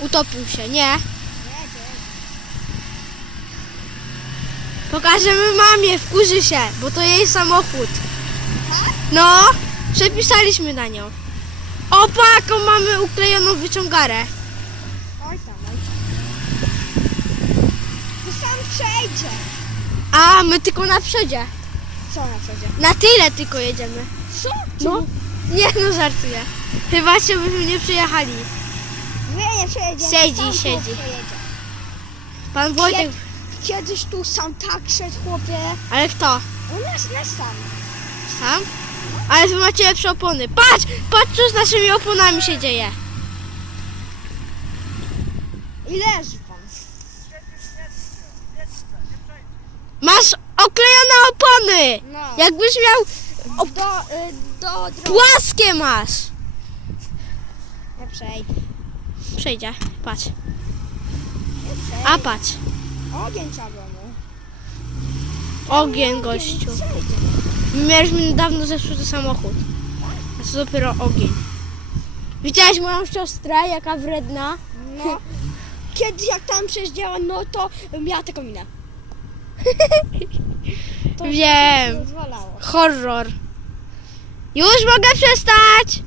Utopił się, nie? Pokażemy mamie, wkurzy się, bo to jej samochód. No, przepisaliśmy na nią. Opa, jaką mamy uklejoną wyciągarę. Oj tam, oj. To sam przejdzie. A my tylko na przodzie. Co na przodzie? Na tyle tylko jedziemy. Co? No. Nie no, żartuję. Chyba się byśmy nie przyjechali. Nie, nie przejedzie. Siedzi, Sam tu siedzi. przejedzie. Pan Wojtek, Kiedyś tu sam tak szedł, chłopie. ale kto? U nas, nas sam. Sam? Ale wy macie lepsze opony. Patrz, patrz co z naszymi oponami się dzieje. I leży pan. Masz oklejone opony. No. Jakbyś miał Do, y, do drogi. płaskie masz. Nie przejdzie. Przejdzie, patrz. A patrz. Ogień trzeba było mu. Ogień, gościu. Mieliśmy niedawno zepsuty samochód. A co dopiero ogień. Widziałeś moją siostrę, jaka wredna? No. Kiedy jak tam przejeździała, no to miała taką minę. To Wiem. Horror. Już mogę przestać!